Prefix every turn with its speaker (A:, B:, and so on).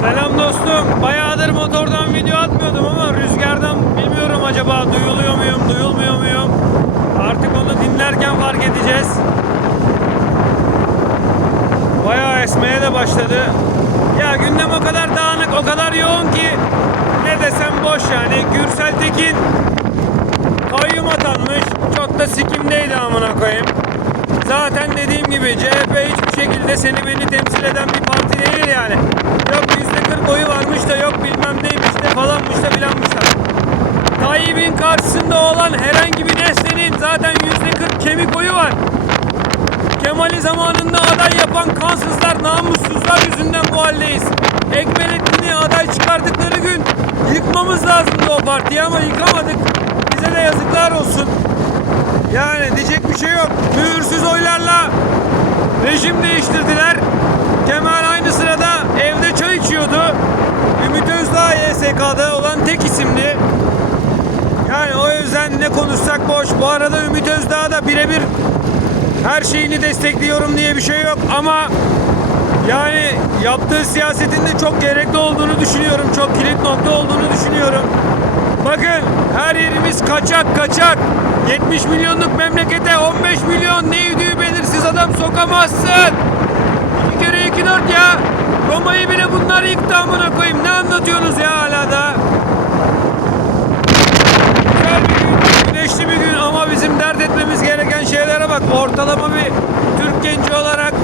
A: Selam dostum. Bayağıdır motordan video atmıyordum ama rüzgardan bilmiyorum acaba duyuluyor muyum, duyulmuyor muyum? Artık onu dinlerken fark edeceğiz. Bayağı esmeye de başladı. Ya gündem o kadar dağınık, o kadar yoğun ki ne desem boş yani. Gürsel Tekin kayyum atanmış. Çok da sikimdeydi amına koyayım. Zaten dediğim gibi CHP hiçbir şekilde seni beni temsil eden bir parti değil yani. Yok yüzde kırk oyu varmış da yok bilmem filanmış da. Tayyip'in karşısında olan herhangi bir nesnenin zaten yüzde kırk kemik oyu var. Kemal'i zamanında aday yapan kansızlar, namussuzlar yüzünden bu haldeyiz. Ekmelettin'i aday çıkardıkları gün yıkmamız lazımdı o partiyi ama yıkamadık. Bize de yazıklar olsun. Yani diyecek bir şey yok. Mühürsüz oylarla rejim değiştirdiler. Boş. Bu arada Ümit Özdağ da birebir her şeyini destekliyorum diye bir şey yok ama yani yaptığı siyasetin de çok gerekli olduğunu düşünüyorum. Çok kilit nokta olduğunu düşünüyorum. Bakın her yerimiz kaçak kaçak. 70 milyonluk memlekete 15 milyon ne yüdüğü belirsiz adam sokamazsın. İki kere iki dört ya. Roma'yı bile bunlar yıktı amına koyayım. Ne anlatıyorsunuz ya? olarak ortalama bir Türk genci olarak